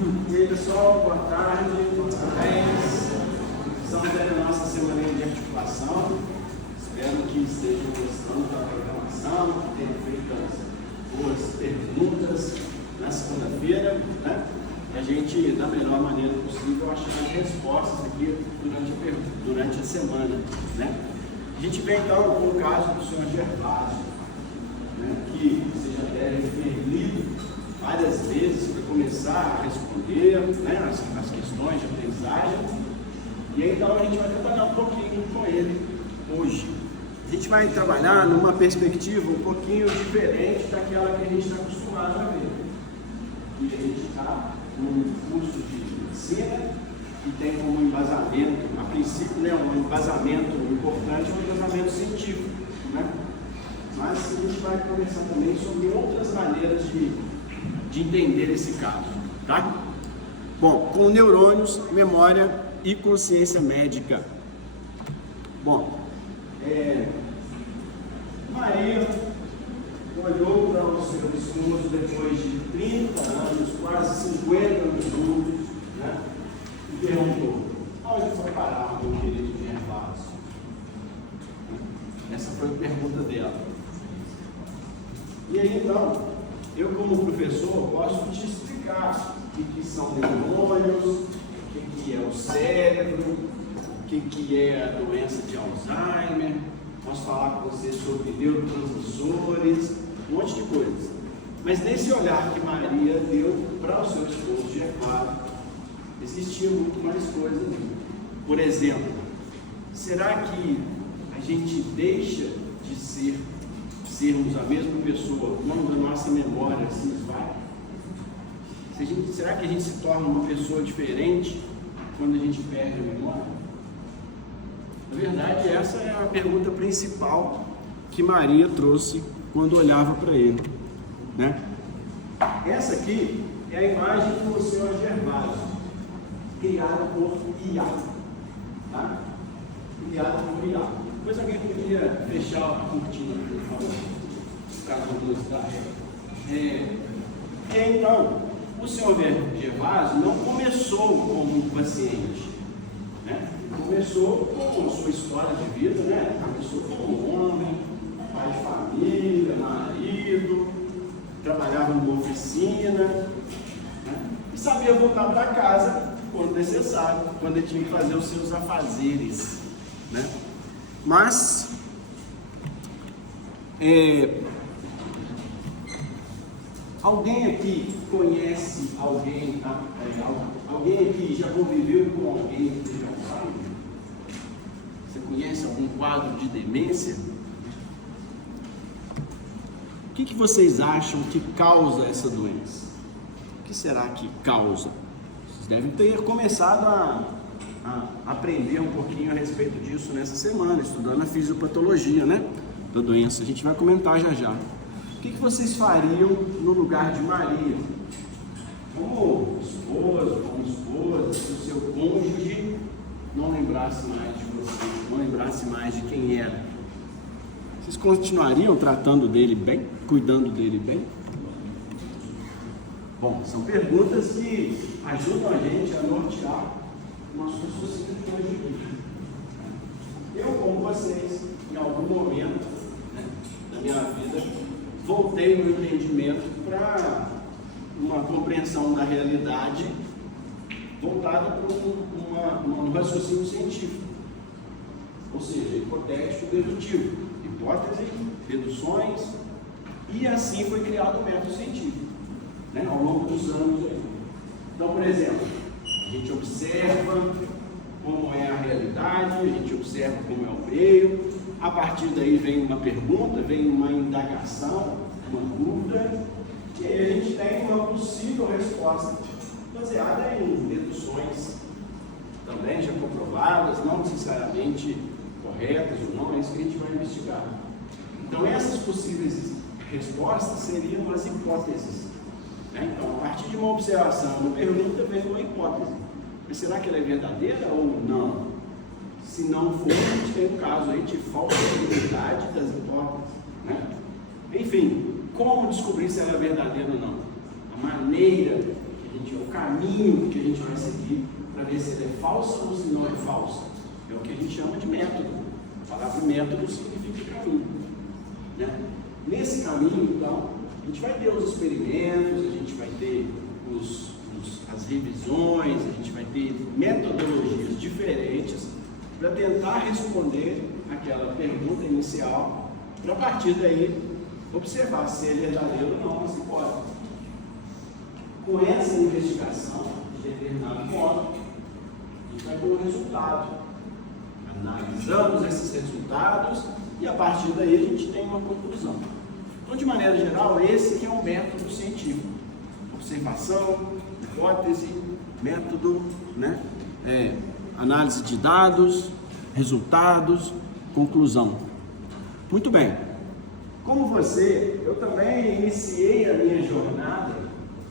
E aí pessoal, boa tarde, parabéns. Estamos aí na nossa semana de articulação. Espero que estejam gostando da programação, que tenham feito as boas perguntas na segunda-feira, né? E a gente, da melhor maneira possível, achar as respostas aqui durante a semana, né? A gente vem então com o caso do senhor Gervásio, né, que vocês já devem ter lido várias vezes para começar a responder, né, as questões de aprendizagem. E aí, então a gente vai trabalhar um pouquinho com ele hoje. A gente vai trabalhar numa perspectiva um pouquinho diferente daquela que a gente está acostumado a ver. E a gente está num curso de medicina que tem como embasamento, a princípio, né, um embasamento importante, um embasamento científico, né? Mas a gente vai conversar também sobre outras maneiras de entender esse caso, tá? Bom, com neurônios, memória e consciência médica. Bom, Maria olhou para o seu esposo depois de 30 anos, quase 50 anos juntos, né? E perguntou: onde foi parar o meu querido Gervásio? Essa foi a pergunta dela. E aí então, eu como professor posso te explicar o que são neurônios, o que é o cérebro, o que é a doença de Alzheimer, posso falar com você sobre neurotransmissores, um monte de coisas. Mas nesse olhar que Maria deu para o seu esposo Gervásio, existia muito mais coisa ali. Por exemplo, será que a gente deixa de sermos a mesma pessoa quando a nossa memória se esvai? Será que a gente se torna uma pessoa diferente quando a gente perde a memória? Na verdade, essa é a pergunta principal que Maria trouxe quando olhava para ele, né? Essa aqui é a imagem do senhor Gervásio, criada por IA, tá? Criada por IA. Depois alguém podia fechar a cortina, por favor, para a velocidade. E então, o senhor Gervásio não começou como um paciente, né? Começou com a sua história de vida, né? Começou como um homem, pai de família, marido, trabalhava numa oficina, né? E sabia voltar para casa quando necessário, quando ele tinha que fazer os seus afazeres, né? Mas alguém aqui conhece alguém, alguém aqui já conviveu com alguém que teve Alzheimer? Você conhece algum quadro de demência? O que vocês acham que causa essa doença? O que será que causa? Vocês devem ter começado a aprender um pouquinho a respeito disso nessa semana, estudando a fisiopatologia, né, da doença. A gente vai comentar já já. O que vocês fariam no lugar de Maria? Como esposa, se o seu cônjuge não lembrasse mais de você, não lembrasse mais de quem era, vocês continuariam tratando dele bem, cuidando dele bem? Bom, são perguntas que ajudam a gente a nortear nossas decisões de vida. Eu, como vocês, em algum momento, né, da minha vida, voltei meu entendimento para uma compreensão da realidade voltada para um raciocínio científico, ou seja, hipotético dedutivo, hipótese, deduções, e assim foi criado o método científico, né, ao longo dos anos. Então, por exemplo, a gente observa como é a realidade, a gente observa como é o meio, a partir daí vem uma pergunta, vem uma indagação, uma dúvida, e aí a gente tem uma possível resposta baseada em deduções também já comprovadas, não necessariamente corretas ou não, é isso que a gente vai investigar. Então essas possíveis respostas seriam as hipóteses, né? Então, a partir de uma observação, uma pergunta, vem uma hipótese. Mas será que ela é verdadeira ou não? Se não for, a gente tem um caso aí de falsificabilidade das hipóteses, né? Enfim, como descobrir se ela é verdadeira ou não? A maneira que a gente o caminho que a gente vai seguir para ver se ele é falso ou se não é falso. É o que a gente chama de método. A palavra método significa caminho, né? Nesse caminho, então, a gente vai ter os experimentos, a gente vai ter as revisões, a gente vai ter metodologias diferentes para tentar responder aquela pergunta inicial, para a partir daí observar se é verdadeiro ou não essa hipótese. Com essa investigação de determinado modo, a gente vai ter um resultado. Analisamos esses resultados e a partir daí a gente tem uma conclusão. Então, de maneira geral, esse que é o método científico. Observação, hipótese, método, né? Análise de dados, resultados, conclusão. Muito bem. Como você, eu também iniciei a minha jornada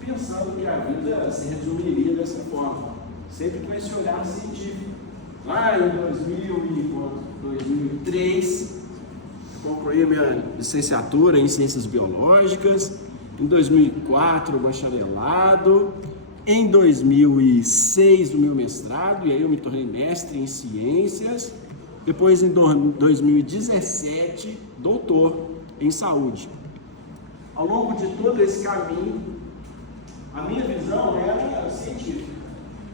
pensando que a vida se resumiria dessa forma, sempre com esse olhar científico. Lá em 2003, concluí minha licenciatura em Ciências Biológicas, em 2004 o bacharelado, em 2006 o meu mestrado, e aí eu me tornei mestre em Ciências, depois em 2017 doutor em Saúde. Ao longo de todo esse caminho, a minha visão era científica.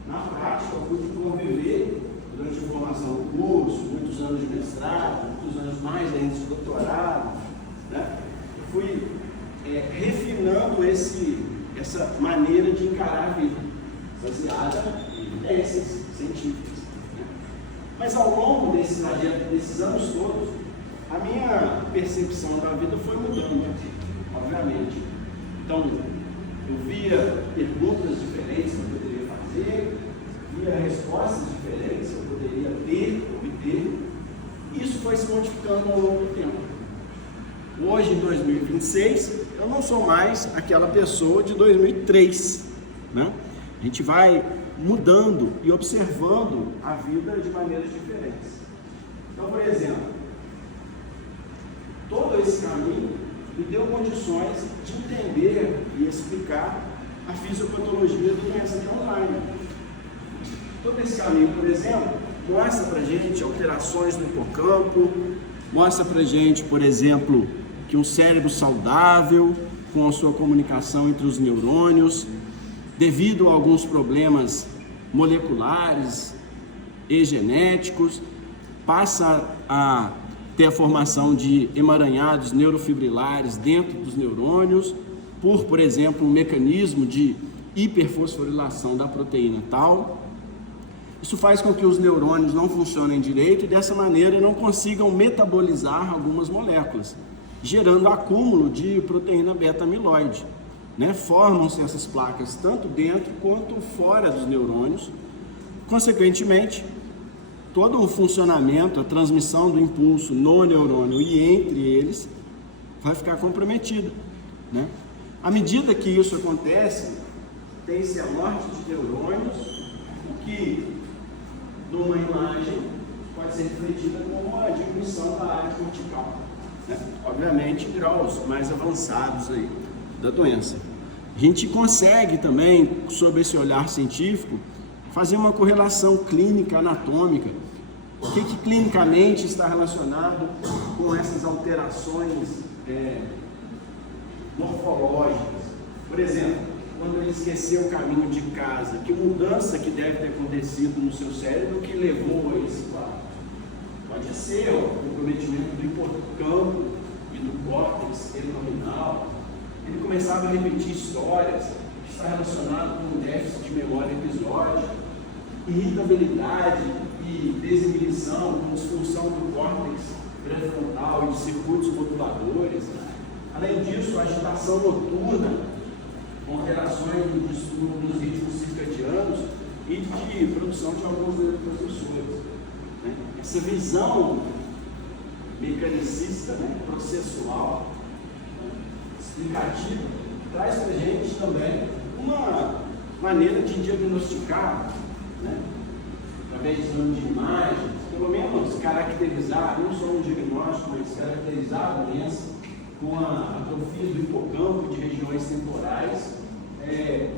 Na prática, eu pude conviver durante a formação do curso, muitos anos de mestrado, muitos anos mais ainda de doutorado, né? Eu fui refinando essa maneira de encarar a vida, baseada em evidências científicas, né? Mas ao longo desses anos todos, a minha percepção da vida foi mudando, obviamente. Então, eu via perguntas diferentes que eu poderia fazer, via respostas diferentes que eu poderia obter. Isso foi se modificando ao longo do tempo. Hoje, em 2026, eu não sou mais aquela pessoa de 2003, né? A gente vai mudando e observando a vida de maneiras diferentes. Então, por exemplo, todo esse caminho me deu condições de entender e explicar a fisiopatologia do pensamento online. Todo esse caminho, por exemplo, mostra para a gente alterações no hipocampo, mostra para a gente, por exemplo, que um cérebro saudável, com a sua comunicação entre os neurônios, devido a alguns problemas moleculares e genéticos, passa a ter a formação de emaranhados neurofibrilares dentro dos neurônios, por exemplo, um mecanismo de hiperfosforilação da proteína tal. Isso faz com que os neurônios não funcionem direito e dessa maneira não consigam metabolizar algumas moléculas, gerando acúmulo de proteína beta-amiloide, né? Formam-se essas placas tanto dentro quanto fora dos neurônios. Consequentemente, todo o funcionamento, a transmissão do impulso no neurônio e entre eles vai ficar comprometido, né? À medida que isso acontece, tem-se a morte de neurônios, o que numa imagem pode ser refletida como a diminuição da área cortical, né? Obviamente, graus mais avançados aí da doença. A gente consegue também, sob esse olhar científico, fazer uma correlação clínica anatômica. O que clinicamente está relacionado com essas alterações morfológicas? Por exemplo, quando ele esqueceu o caminho de casa, que mudança que deve ter acontecido no seu cérebro que levou a esse quadro? Pode ser o comprometimento do hipocampo e do córtex abdominal. Ele começava a repetir histórias que está relacionado com o déficit de memória episódica, irritabilidade e desinibição, com disfunção do córtex pré-frontal e de circuitos moduladores. Além disso, agitação noturna, com alterações nos ritmos circadianos e de produção de alguns neurotransmissores, né? Essa visão mecanicista, né, processual, explicativa, traz para a gente também uma maneira de diagnosticar, né, através de exame de imagens, pelo menos caracterizar, não só um diagnóstico, mas caracterizar a doença com a atrofia do hipocampo de regiões temporais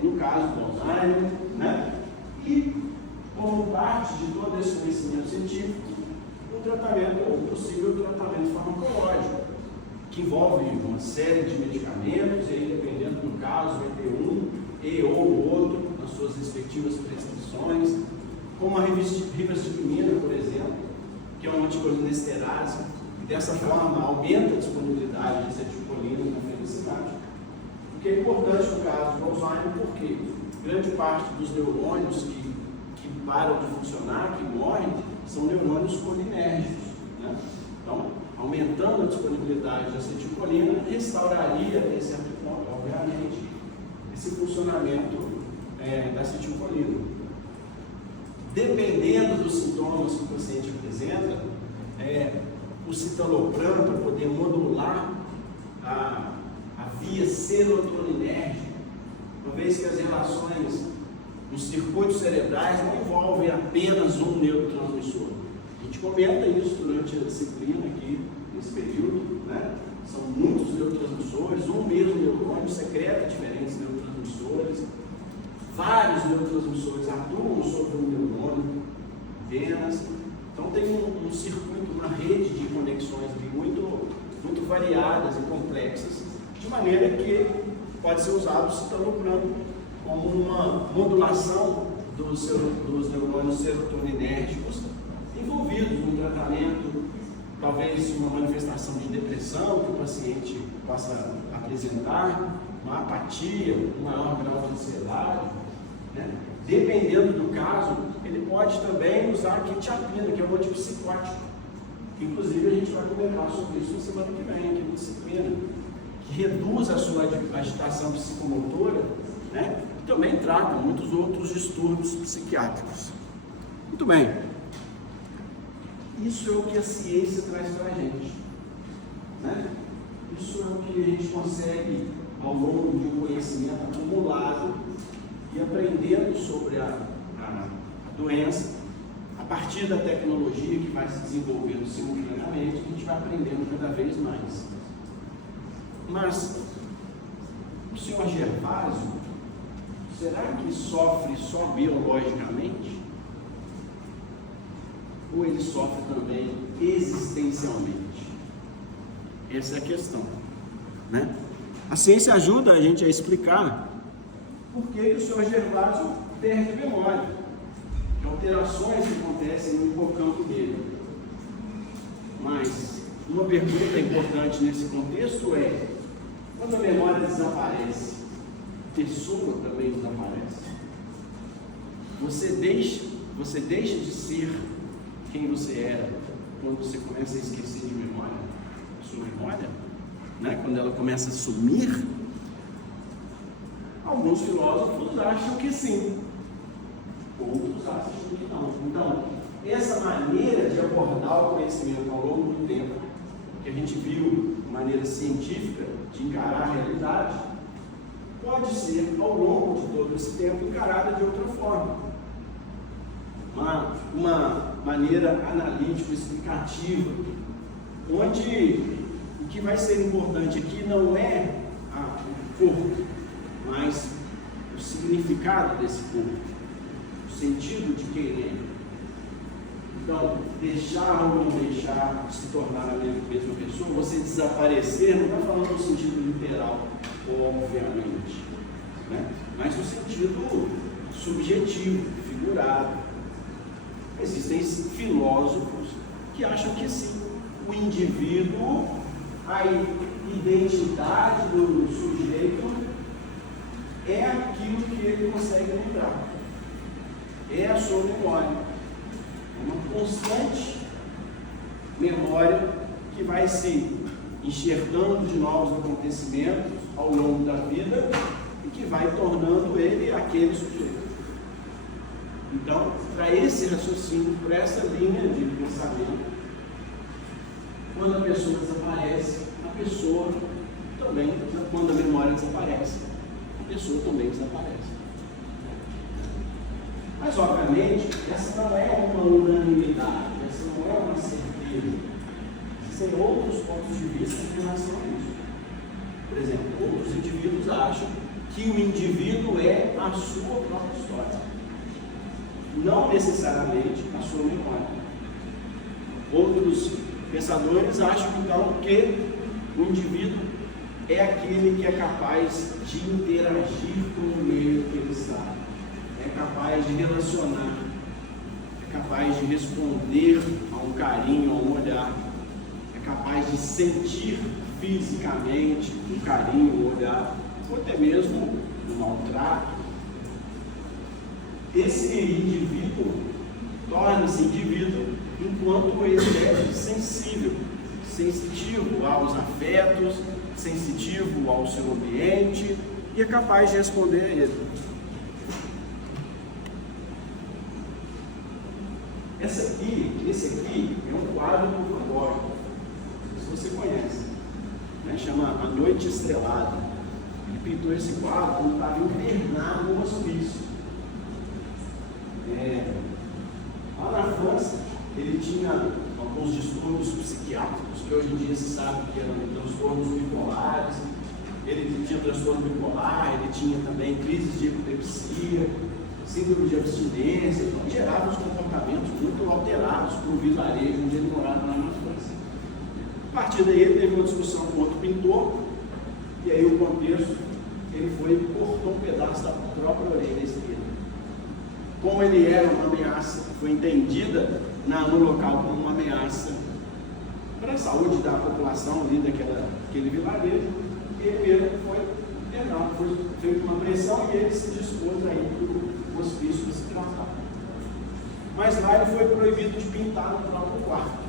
no caso do Alzheimer, né? E, como parte de todo esse conhecimento científico, um tratamento, ou possível tratamento farmacológico, que envolve uma série de medicamentos, e aí, dependendo do caso, vai ter um e ou outro, nas suas respectivas prescrições, como a rivastigmina, por exemplo, que é uma anticolinesterase, e dessa forma aumenta a disponibilidade de acetilcolina na felicidade. O que é importante no caso do Alzheimer, porque grande parte dos neurônios que param de funcionar, que morrem, são neurônios colinérgicos, né? Então, aumentando a disponibilidade de acetilcolina, restauraria, até certo ponto, obviamente, esse funcionamento da acetilcolina. Dependendo dos sintomas que o paciente apresenta, o citalopram, para poder modular a via serotoninérgica, uma vez que as relações nos circuitos cerebrais não envolvem apenas um neurotransmissor. A gente comenta isso durante a disciplina aqui, nesse período, né? São muitos neurotransmissores, um mesmo neurônio secreta diferentes neurotransmissores, vários neurotransmissores atuam sobre um neurônio, venas, então tem um circuito, uma rede de conexões muito variadas e complexas, de maneira que pode ser usado o citalopram como uma modulação dos neurônios serotoninérgicos envolvidos no tratamento, talvez uma manifestação de depressão que o paciente possa apresentar, uma apatia, um maior grau de ansiedade, né? Dependendo do caso, ele pode também usar a quetiapina, que é um antipsicótico. Inclusive, a gente vai comentar sobre isso na semana que vem, aqui na disciplina, que reduz a sua agitação psicomotora, né? E também trata muitos outros distúrbios psiquiátricos. Muito bem. Isso é o que a ciência traz para a gente, né? Isso é o que a gente consegue, ao longo de um conhecimento acumulado e aprendendo sobre a doença, a partir da tecnologia que vai se desenvolvendo simultaneamente, a gente vai aprendendo cada vez mais. Mas o senhor Gervásio, será que sofre só biologicamente? Ou ele sofre também existencialmente? Essa é a questão, né? A ciência ajuda a gente a explicar por que o senhor Gervásio perde memória, que alterações que acontecem no hipocampo dele. Mas uma pergunta importante nesse contexto é: quando a memória desaparece, a pessoa também desaparece? Você deixa de ser quem você era quando você começa a esquecer de memória, sua memória, né? Quando ela começa a sumir? Alguns filósofos acham que sim, outros acham que não. Então, essa maneira de abordar o conhecimento ao longo do tempo, que a gente viu de maneira científica de encarar a realidade, pode ser, ao longo de todo esse tempo, encarada de outra forma. Uma maneira analítica, explicativa, onde o que vai ser importante aqui não é o corpo, mas o significado desse corpo, o sentido de quem ele é. Então, deixar ou não deixar se tornar a mesma pessoa, você desaparecer, não está falando no sentido literal, obviamente, né? Mas no sentido subjetivo, figurado. Existem filósofos que acham que sim, o indivíduo, a identidade do sujeito é aquilo que ele consegue lembrar, é a sua memória, uma constante memória que vai se enxergando de novos acontecimentos ao longo da vida e que vai tornando ele aquele sujeito. Então, para esse raciocínio, para essa linha de pensamento, quando a pessoa desaparece, a pessoa também, quando a memória desaparece, a pessoa também desaparece. Mas, obviamente, essa não é uma unanimidade, essa não é uma certeza. Existem outros pontos de vista em relação a isso. Por exemplo, outros indivíduos acham que o indivíduo é a sua própria história, não necessariamente a sua memória. Outros pensadores acham então que o indivíduo é aquele que é capaz de interagir com o meio que ele está, é capaz de relacionar, é capaz de responder a um carinho, a um olhar, é capaz de sentir fisicamente um carinho, um olhar, ou até mesmo um maltrato. Esse indivíduo torna-se indivíduo enquanto ele é sensitivo aos afetos, sensitivo ao seu ambiente e é capaz de responder a ele. Esse aqui é um quadro do Van Gogh, não sei se você conhece, né? Chama A Noite Estrelada. Ele pintou esse quadro quando estava internado no hospício. Lá na França, ele tinha alguns distúrbios psiquiátricos, que hoje em dia se sabe que eram transtornos bipolares. Ele tinha transtorno bipolar, ele tinha também crises de epilepsia, síndrome de abstinência, então gerava uns comportamentos muito alterados para o vilarejo onde ele morava lá na França. A partir daí ele teve uma discussão com outro pintor, e aí o contexto, ele foi e cortou um pedaço da própria orelha esquerda. Como ele era uma ameaça, foi entendida no local como uma ameaça para a saúde da população ali daquele vilarejo, ele mesmo foi internado, foi feita uma pressão e ele se dispôs a ir para o hospício se tratar. Mas lá ele foi proibido de pintar no próprio quarto.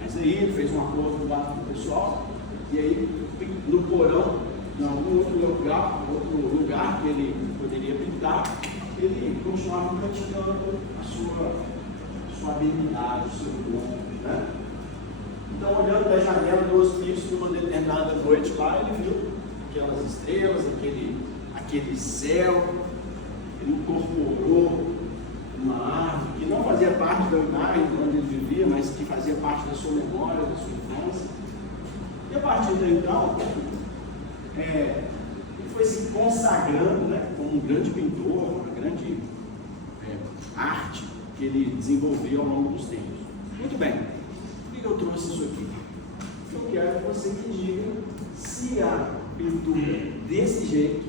Mas aí ele fez um acordo lá com o pessoal, e aí no porão, em algum outro lugar que ele poderia pintar, ele continuava praticando a sua habilidade, o seu dom, né? Então, olhando da janela do hospício, numa determinada noite lá, ele viu aquelas estrelas, aquele céu, ele incorporou uma árvore que não fazia parte da imagem onde ele vivia, mas que fazia parte da sua memória, da sua infância. E a partir de então, ele foi se consagrando, né, como um grande pintor, uma grande arte que ele desenvolveu ao longo dos tempos. Muito bem, por que eu trouxe isso aqui? Eu quero que você me diga se a pintura desse jeito,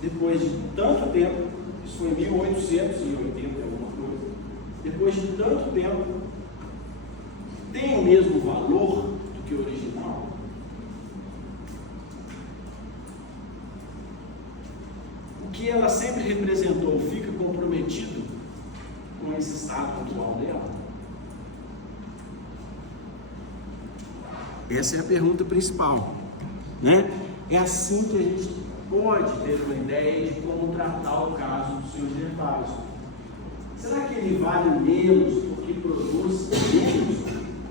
depois de tanto tempo, isso foi em 1880, alguma coisa, depois de tanto tempo, tem o mesmo valor do que o original? O que ela sempre representou fica comprometido com esse estado atual dela? Essa é a pergunta principal, né? É assim que a gente pode ter uma ideia de como tratar o caso do Sr. Gervásio. Será que ele vale menos porque produz menos?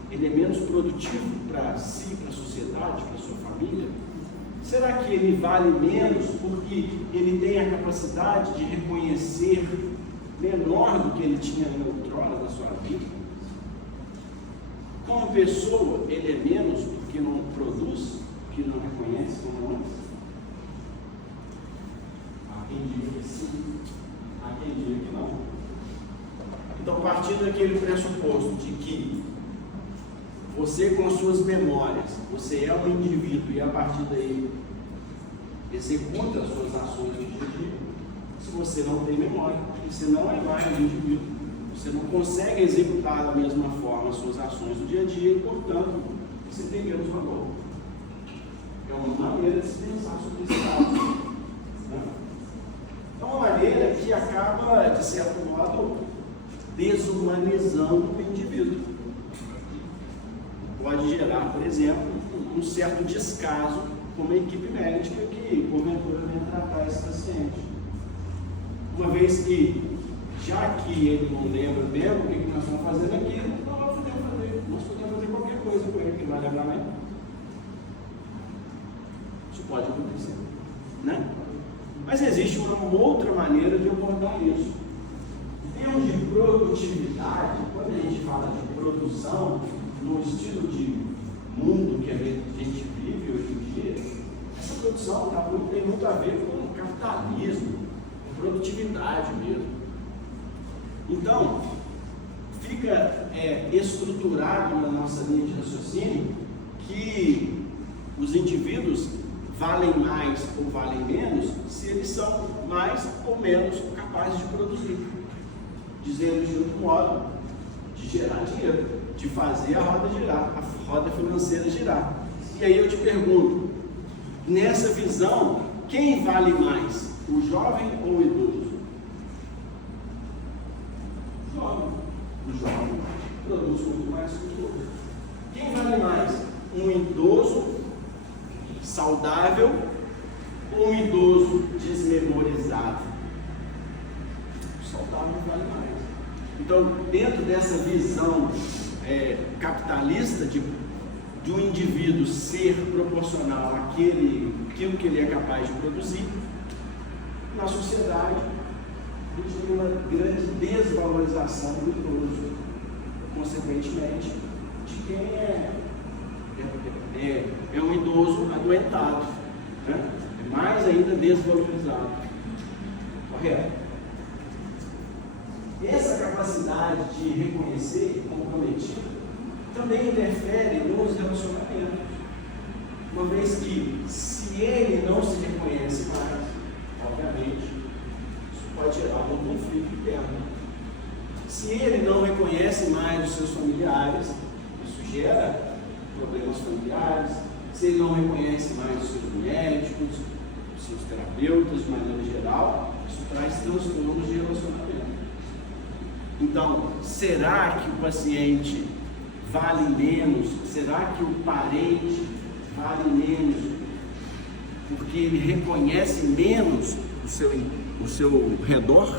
Ele é menos produtivo para si, para a sociedade, para a sua família? Será que ele vale menos porque ele tem a capacidade de reconhecer menor do que ele tinha na outrora da sua vida? Como pessoa, ele é menos porque não produz, porque não reconhece como antes? Há quem diga que sim, há quem diga que não. Então, partindo daquele pressuposto de que você, com suas memórias, você é um indivíduo e a partir daí executa as suas ações do dia a dia. Se você não tem memória, você não é mais um indivíduo. Você não consegue executar da mesma forma as suas ações do dia a dia e, portanto, você tem menos valor. É uma maneira de se pensar sobre esse caso. Né? É uma maneira que acaba, de certo modo, desumanizando o indivíduo. Pode gerar, por exemplo, um certo descaso com uma equipe médica que, porventura, vem tratar esse paciente. Uma vez que, já que ele não lembra mesmo o que nós estamos fazendo aqui, nós podemos fazer qualquer coisa com ele que vai lembrar mesmo. Isso pode acontecer, né? Mas existe uma outra maneira de abordar isso. Em termos de produtividade, quando a gente fala de produção, no estilo de mundo que a gente vive hoje em dia, essa produção tem muito a ver com capitalismo, com produtividade mesmo. Então, fica estruturado na nossa linha de raciocínio que os indivíduos valem mais ou valem menos se eles são mais ou menos capazes de produzir. Dizendo de outro modo, de gerar dinheiro, de fazer a roda girar, a roda financeira girar. E aí eu te pergunto, nessa visão, quem vale mais, o jovem ou o idoso? O jovem produz muito mais que o idoso. Quem vale mais, um idoso saudável ou um idoso desmemorizado? O saudável vale mais. Então, dentro dessa visão capitalista de um indivíduo ser proporcional àquilo que ele é capaz de produzir, na sociedade a gente tem uma grande desvalorização do idoso, consequentemente, de quem é um idoso adoentado, né? É mais ainda desvalorizado. Correto? Essa capacidade de reconhecer comprometido também interfere nos relacionamentos, uma vez que, se ele não se reconhece mais, obviamente, isso pode gerar um conflito interno. Se ele não reconhece mais os seus familiares, isso gera problemas familiares. Se ele não reconhece mais os seus médicos, os seus terapeutas, de maneira geral, isso traz transtornos de relacionamento. Então, será que o paciente vale menos? Será que o parente vale menos porque ele reconhece menos o seu redor?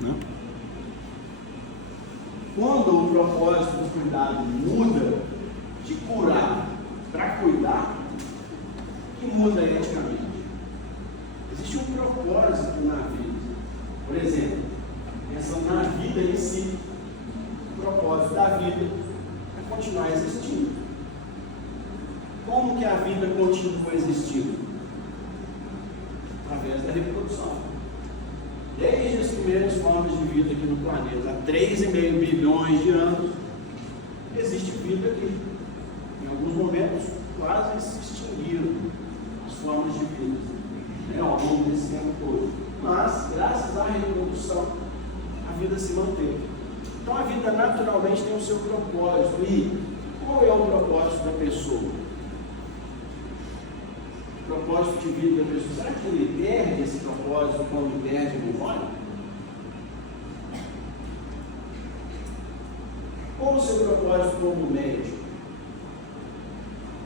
Né? Quando o propósito do cuidado muda de curar para cuidar, o que muda eticamente? Existe um propósito na vida. Por exemplo, pensando na vida em si, o propósito da vida é continuar existindo. Como que a vida continua existindo? Através da reprodução. Desde as primeiras formas de vida aqui no planeta, há 3,5 bilhões de anos, existe vida aqui. Em alguns momentos, quase se extinguiram as formas de vida, né, ao longo desse tempo todo. Mas, graças à reprodução, a vida se manteve. Então, a vida naturalmente tem o seu propósito. E qual é o propósito da pessoa? O propósito de vida da pessoa. Será que ele perde esse propósito quando perde a memória? Qual o seu propósito como médico?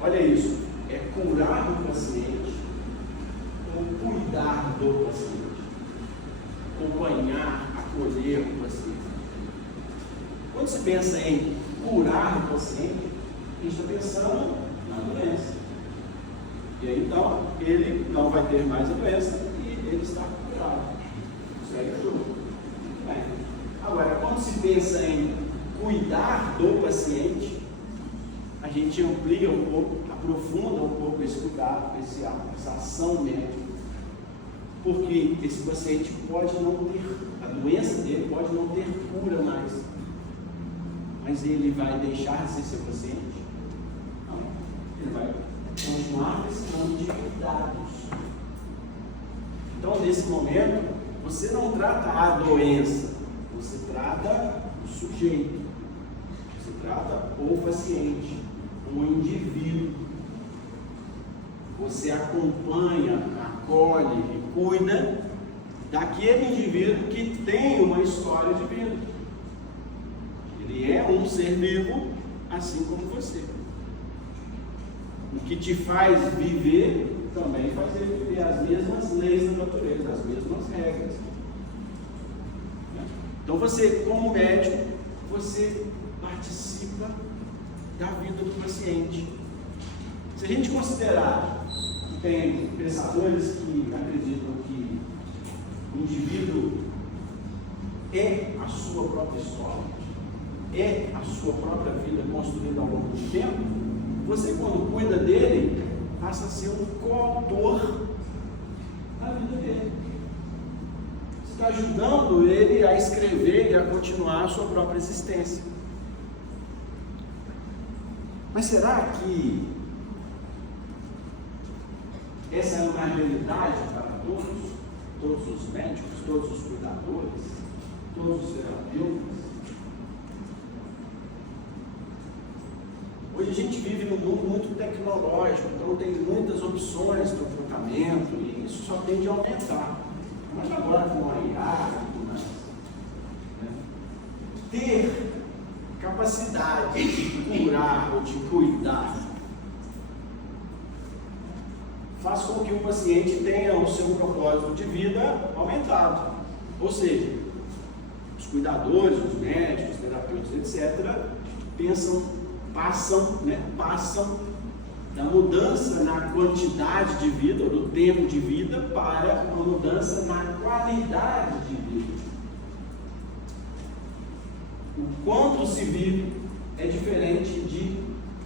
Olha isso, é curar o paciente ou cuidar do paciente, acompanhar, acolher o paciente. Quando se pensa em curar o paciente, a gente está pensando na doença. E aí então, ele não vai ter mais a doença e ele está curado. Segue tudo. Bem, agora, quando se pensa em cuidar do paciente, a gente amplia um pouco, aprofunda um pouco esse cuidado, essa ação médica, porque esse paciente pode não ter, a doença dele pode não ter cura mais, mas ele vai deixar de ser seu paciente? Não, ele vai continuar precisando de cuidados. Então, nesse momento, você não trata a doença, você trata o sujeito, você trata o paciente, o indivíduo. Você acompanha, acolhe e cuida daquele indivíduo que tem uma história de vida. Ele é um ser vivo, assim como você. O que te faz viver também faz ele viver as mesmas leis da natureza, as mesmas regras. Então você, como médico, você participa da vida do paciente. Se a gente considerar que tem pensadores que acreditam que o indivíduo é a sua própria história, é a sua própria vida construída ao longo do tempo, você, quando cuida dele, passa a ser um coautor da vida dele. Você está ajudando ele a escrever e a continuar a sua própria existência. Mas será que essa é uma realidade para todos os médicos, todos os cuidadores, todos os terapeutas? Hoje a gente vive num mundo muito tecnológico, então tem muitas opções para o tratamento e isso só tende a aumentar. Mas agora com a IA, ter capacidade de curar ou de cuidar faz com que o paciente tenha o seu propósito de vida aumentado. Ou seja, os cuidadores, os médicos, os terapeutas, etc., passam da mudança na quantidade de vida, ou do tempo de vida, para uma mudança na qualidade de vida. O quanto se vive é diferente de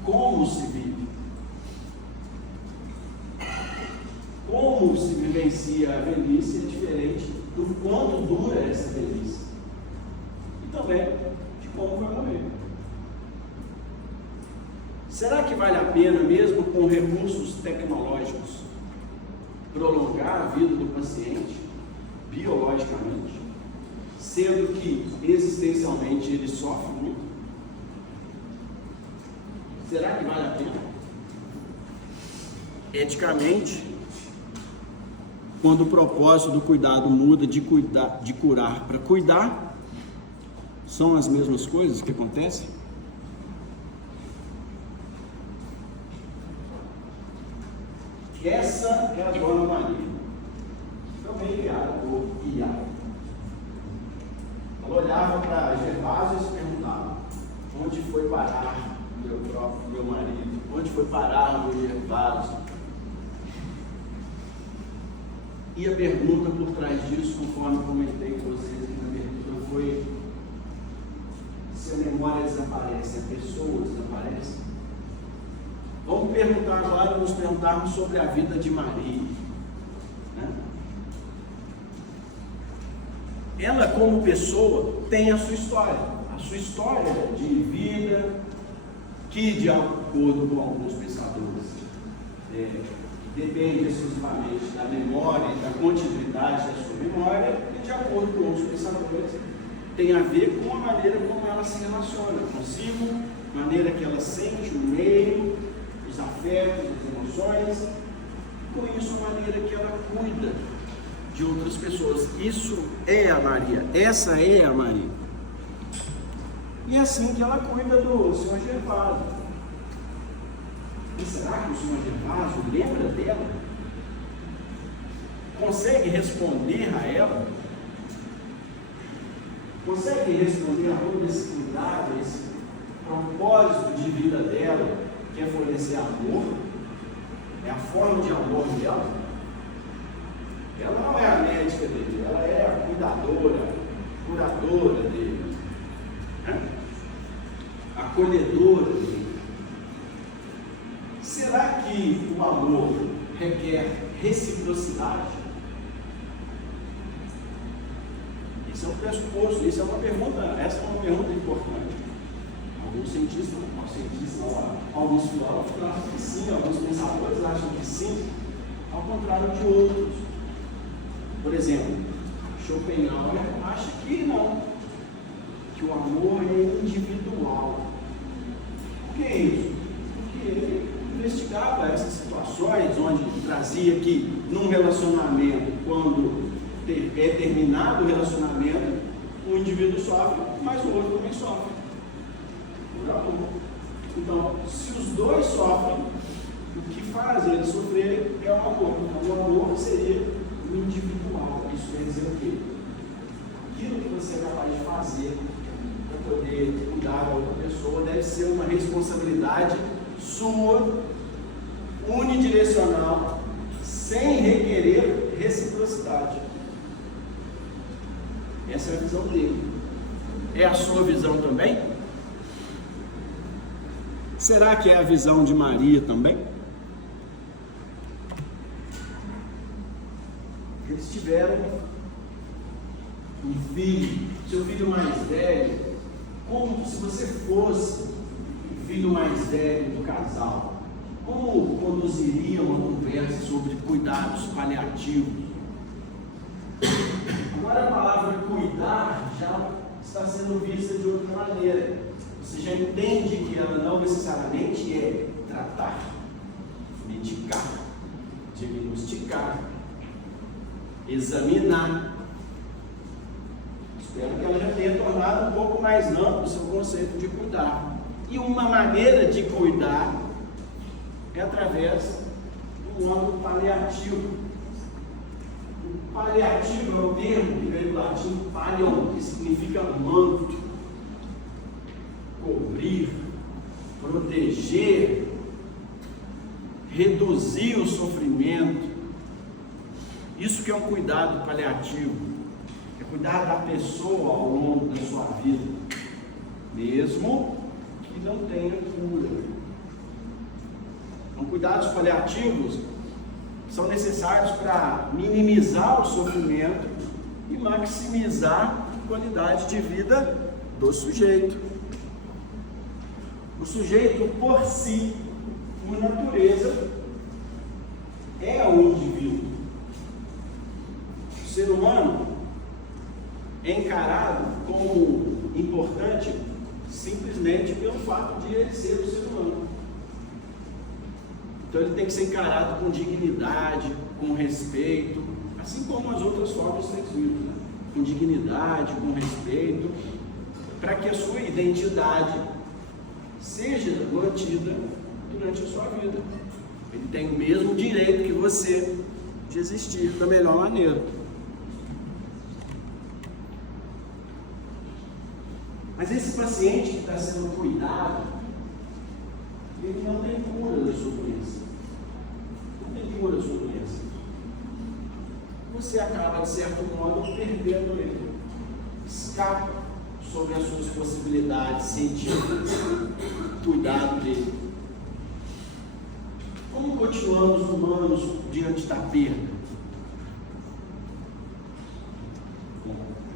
como se vive. Como se vivencia a velhice é diferente do quanto dura essa velhice. E também de como vai morrer. Será que vale a pena, mesmo com recursos tecnológicos, prolongar a vida do paciente biologicamente, sendo que existencialmente ele sofre muito? Será que vale a pena? Eticamente, quando o propósito do cuidado muda de curar para cuidar, são as mesmas coisas que acontecem? Essa é a Dona Maria, também criada por IA. Ela olhava para Gervásio e se perguntava: onde foi parar meu marido? Onde foi parar o meu Gervásio? E a pergunta por trás disso, conforme comentei com vocês aqui na abertura, foi: se a memória desaparece, a pessoa desaparece? Vamos perguntar agora, nos perguntarmos sobre a vida de Maria. Ela, como pessoa, tem a sua história de vida, que, de acordo com alguns pensadores, depende exclusivamente da memória e da continuidade da sua memória, e, de acordo com outros pensadores, tem a ver com a maneira como ela se relaciona consigo, a maneira que ela sente o meio, os afetos, as emoções, com isso a maneira que ela cuida de outras pessoas. Isso é a Maria, essa é a Maria. E é assim que ela cuida do Sr. Gervásio. E será que o Sr. Gervásio lembra dela? Consegue responder a ela? Consegue responder a todo esse cuidado, a esse propósito de vida dela, que é fornecer amor? É a forma de amor dela? Ela não é a médica dele, ela é a curadora dele, a acolhedora dele. Será que o amor requer reciprocidade? Isso é um pressuposto, isso é uma pergunta, essa é uma pergunta importante. Alguns cientistas, alguns filósofos acham que sim, alguns pensadores acham que sim, ao contrário de outros. Por exemplo, Schopenhauer acha que não, que o amor é individual. Por que isso? Porque ele investigava essas situações onde trazia que num relacionamento, quando é terminado o relacionamento, o indivíduo sofre, mas o outro também sofre. Por amor. Então, se os dois sofrem, o que faz eles sofrerem é o amor. Então, o amor seria o individual. Isso quer dizer o quê? Aquilo que você é capaz de fazer para poder cuidar da outra pessoa deve ser uma responsabilidade sua, unidirecional, sem requerer reciprocidade. Essa é a visão dele. É a sua visão também? Será que é a visão de Maria também? tiveram um filho, seu filho mais velho, como se você fosse o filho mais velho do casal, como conduziria uma conversa sobre cuidados paliativos? Agora a palavra cuidar já está sendo vista de outra maneira. Você já entende que ela não necessariamente é tratar, medicar, diagnosticar, examinar. Espero que ela já tenha tornado um pouco mais amplo o seu conceito de cuidar. E uma maneira de cuidar é através do âmbito paliativo. O paliativo é o termo que veio do latim palium, que significa manto, cobrir, proteger, reduzir o sofrimento. Isso que é um cuidado paliativo. É cuidar da pessoa ao longo da sua vida, mesmo que não tenha cura. Então, cuidados paliativos são necessários para minimizar o sofrimento e maximizar a qualidade de vida do sujeito. O sujeito, por si, por natureza, é um indivíduo. O ser humano é encarado como importante simplesmente pelo fato de ele ser o ser humano. Então ele tem que ser encarado com dignidade, com respeito, assim como as outras formas de seres vivos, né? Com dignidade, com respeito, para que a sua identidade seja mantida durante a sua vida. Ele tem o mesmo direito que você de existir da melhor maneira. Mas esse paciente que está sendo cuidado, ele não tem cura da sua doença. Não tem cura da sua doença. Você acaba, de certo modo, perdendo ele. Escapa sobre as suas possibilidades científicas, cuidado dele. Como continuamos humanos diante da perda?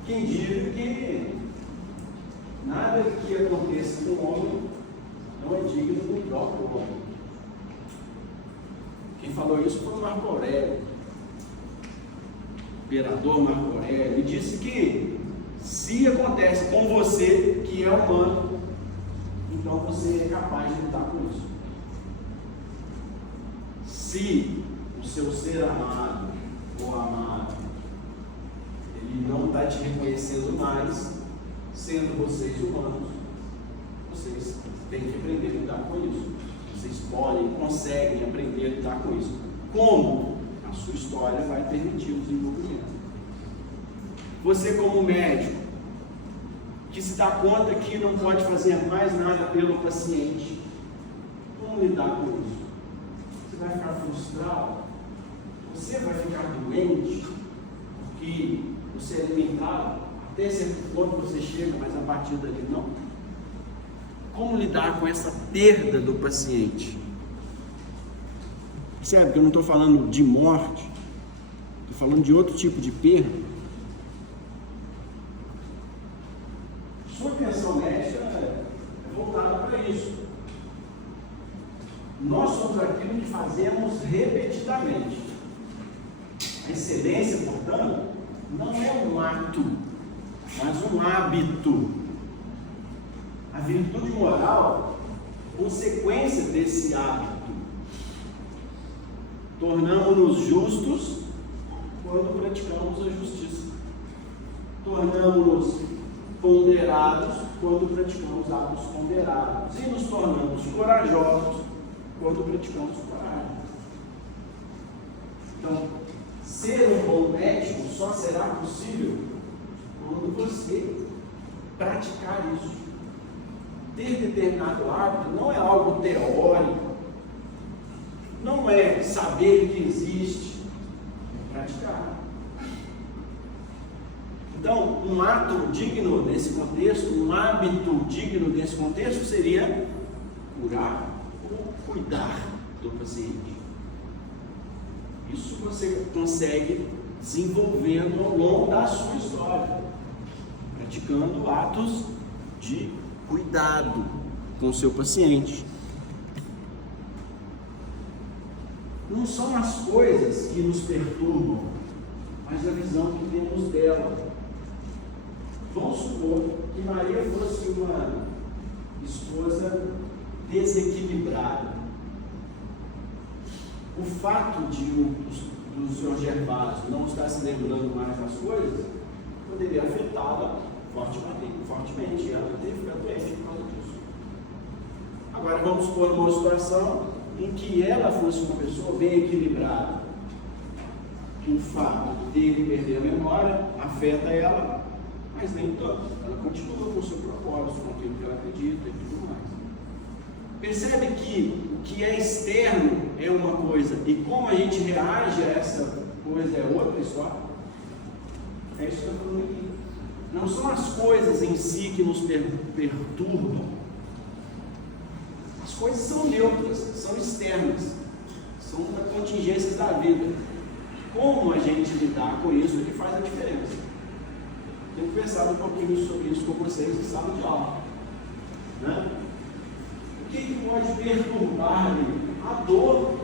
Quem diz que nada que aconteça com o homem não é digno do próprio homem. Quem falou isso foi o Marco Aurélio, o imperador Marco Aurélio. Ele disse que se acontece com você, que é humano, então você é capaz de lidar com isso. Se o seu ser amado ou amada, ele não está te reconhecendo mais, sendo vocês humanos, vocês têm que aprender a lidar com isso. Vocês podem, conseguem aprender a lidar com isso. Como? A sua história vai permitir o desenvolvimento. Você, como médico, que se dá conta que não pode fazer mais nada pelo paciente, como lidar com isso? Você vai ficar frustrado? Você vai ficar doente? Porque você é limitado? Até certo ponto você chega, mas a partir dali não. Como lidar com essa perda do paciente? Percebe que eu não estou falando de morte, estou falando de outro tipo de perda. Sua atenção médica é voltada para isso. Nós somos aquilo que fazemos repetidamente. A excelência, portanto, não é um ato, mas um hábito. A virtude moral, consequência desse hábito. Tornamos-nos justos quando praticamos a justiça. Tornamos-nos ponderados quando praticamos atos ponderados. E nos tornamos corajosos quando praticamos coragem. Então, ser um bom médico só será possível quando você praticar isso. Ter determinado hábito não é algo teórico, não é saber que existe, é praticar. Então, um ato digno nesse contexto, um hábito digno nesse contexto seria curar ou cuidar do paciente. Isso você consegue desenvolvendo ao longo da sua história, praticando atos de cuidado com o seu paciente. Não são as coisas que nos perturbam, mas a visão que temos dela. Vamos supor que Maria fosse uma esposa desequilibrada. O fato de do Sr. Gervásio não estar se lembrando mais das coisas poderia afetá-la fortemente. Ela teve que ficar doente por causa disso. Agora vamos supor uma situação em que ela fosse uma pessoa bem equilibrada, que o fato dele perder a memória afeta ela, mas nem tanto. Ela continua com o seu propósito, com aquilo que ela acredita e tudo mais. Percebe que o que é externo é uma coisa e como a gente reage a essa coisa é outra história? É isso que eu estou falando aqui. Não são as coisas em si que nos perturbam. As coisas são neutras, são externas, são contingências da vida. Como a gente lidar com isso é que faz a diferença. Tenho pensado um pouquinho sobre isso com vocês em sala de aula, né? O que pode perturbar a dor?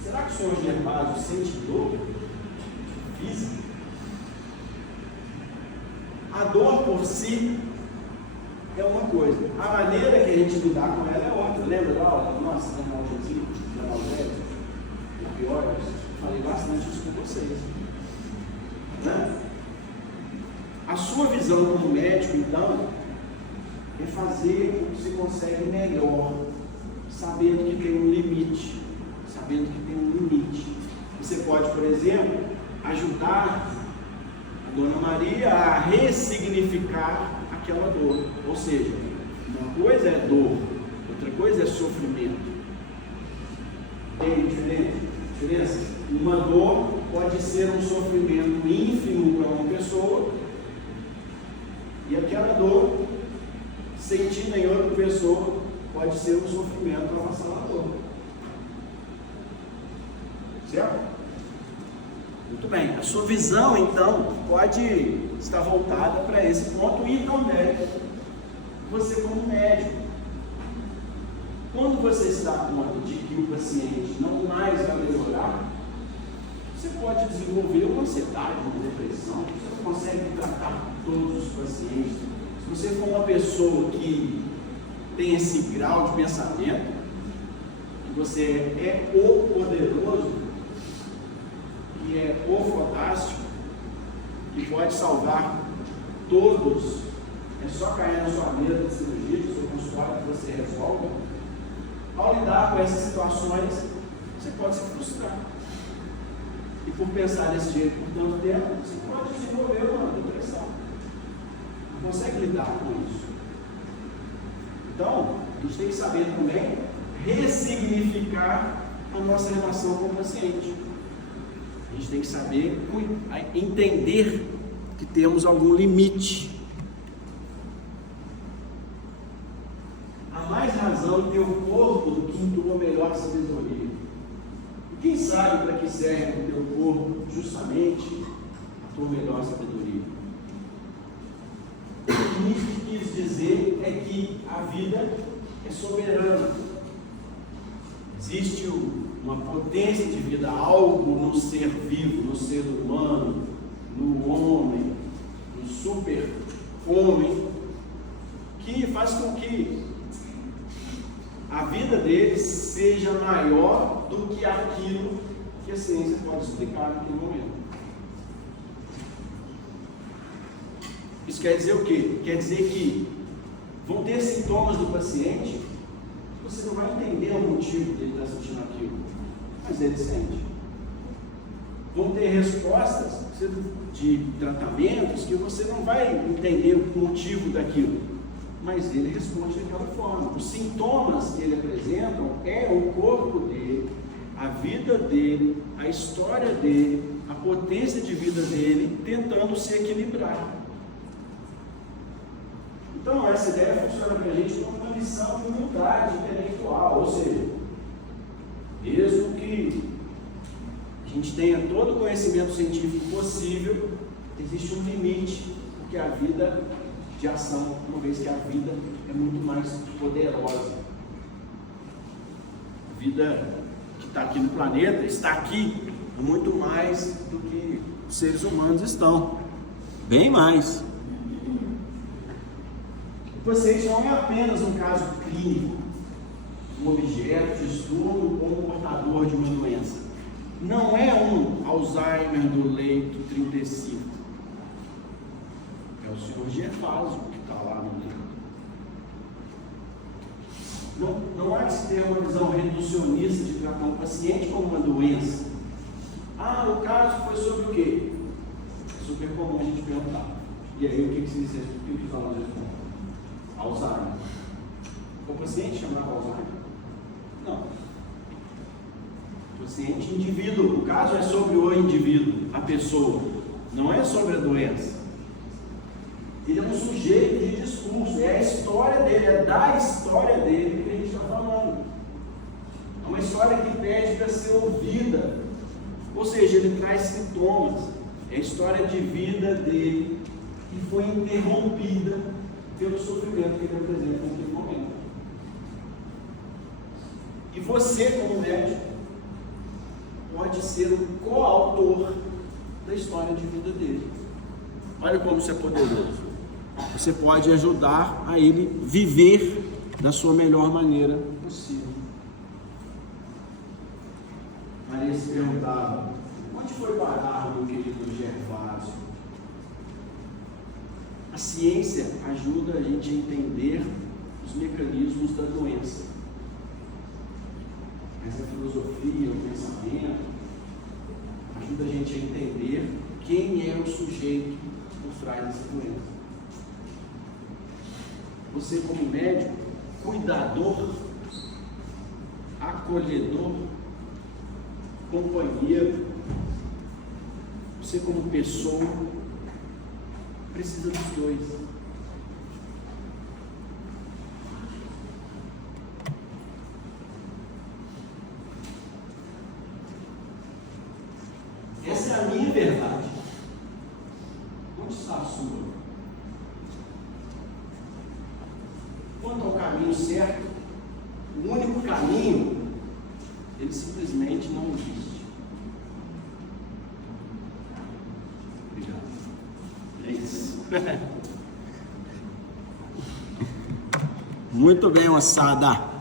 Será que o Sr. Gervásio sente dor física? A dor por si é uma coisa, a maneira que a gente lidar com ela é outra. Lembra da aula? Nossa, da analgesia, da analgésia, opioides? Falei bastante isso com vocês, né? A sua visão como médico, então, é fazer o que você consegue melhor, sabendo que tem um limite. Você pode, por exemplo, ajudar a Dona Maria a ressignificar aquela dor. Ou seja, uma coisa é dor, outra coisa é sofrimento. Tem diferença? Uma dor pode ser um sofrimento ínfimo para uma pessoa, e aquela dor sentida em outra pessoa pode ser um sofrimento avassalador. Certo? Muito bem. A sua visão, então, pode estar voltada para esse ponto e também você como médico. Quando você se dá conta de que o paciente não mais vai melhorar, você pode desenvolver uma ansiedade, uma depressão. Você não consegue tratar todos os pacientes. Se você for uma pessoa que tem esse grau de pensamento, que você é o poderoso, que é o fantástico, que pode salvar todos, é só cair na sua mesa de cirurgia, no seu consultório, que você resolve. Ao lidar com essas situações, você pode se frustrar. E por pensar desse jeito por tanto tempo, você pode desenvolver uma depressão. Não consegue lidar com isso. Então, a gente tem que saber também ressignificar a nossa relação com o paciente. A gente tem que saber entender que temos algum limite. Há mais razão em ter o corpo do que em tua melhor sabedoria. E quem sabe para que serve o teu corpo? Justamente a tua melhor sabedoria. O que isso quis dizer é que a vida é soberana. Existe uma potência de vida, algo no ser vivo, no ser humano, no homem, no super-homem, que faz com que a vida dele seja maior do que aquilo que a ciência pode explicar naquele momento. Isso quer dizer o quê? Quer dizer que vão ter sintomas do paciente, você não vai entender o motivo dele estar sentindo aquilo, mas ele sente. Vão ter respostas de tratamentos que você não vai entender o motivo daquilo, mas ele responde daquela forma. Os sintomas que ele apresenta é o corpo dele, a vida dele, a história dele, a potência de vida dele, tentando se equilibrar. Então, essa ideia funciona para a gente como uma lição de humildade intelectual, ou seja, mesmo que a gente tenha todo o conhecimento científico possível, existe um limite, porque a vida de ação, uma vez que a vida é muito mais poderosa. A vida que está aqui no planeta, está aqui muito mais do que os seres humanos estão, bem mais. O paciente não é apenas um caso clínico, um objeto de estudo ou um portador de uma doença. Não é um Alzheimer do leito 35. É o senhor Gervásio que está lá no leito. Não há que se ter uma visão reducionista de tratar um paciente como uma doença. O caso foi sobre o quê? É super comum a gente perguntar. E aí, o que os alunos respondem? Alzheimer. O paciente chamava Alzheimer? Não. O paciente indivíduo. O caso é sobre o indivíduo, a pessoa. Não é sobre a doença. Ele é um sujeito de discurso. É a história dele, é da história dele que a gente está falando. É uma história que pede para ser ouvida. Ou seja, ele traz sintomas. É a história de vida dele que foi interrompida pelo sofrimento que ele representa naquele momento. E você, como médico, pode ser o coautor da história de vida dele. Olha como isso é poderoso. Você pode ajudar a ele viver da sua melhor maneira possível. Maria se perguntava: onde foi parar o meu querido Gervásio? A ciência ajuda a gente a entender os mecanismos da doença. Mas a filosofia, o pensamento, ajuda a gente a entender quem é o sujeito por trás dessa doença. Você, como médico, cuidador, acolhedor, companheiro, você, como pessoa, precisa dos dois. Essa é a minha verdade. Onde está a sua? Quanto ao caminho certo, o único caminho, ele simplesmente não existe. Obrigado. É isso. Muito bem, moçada.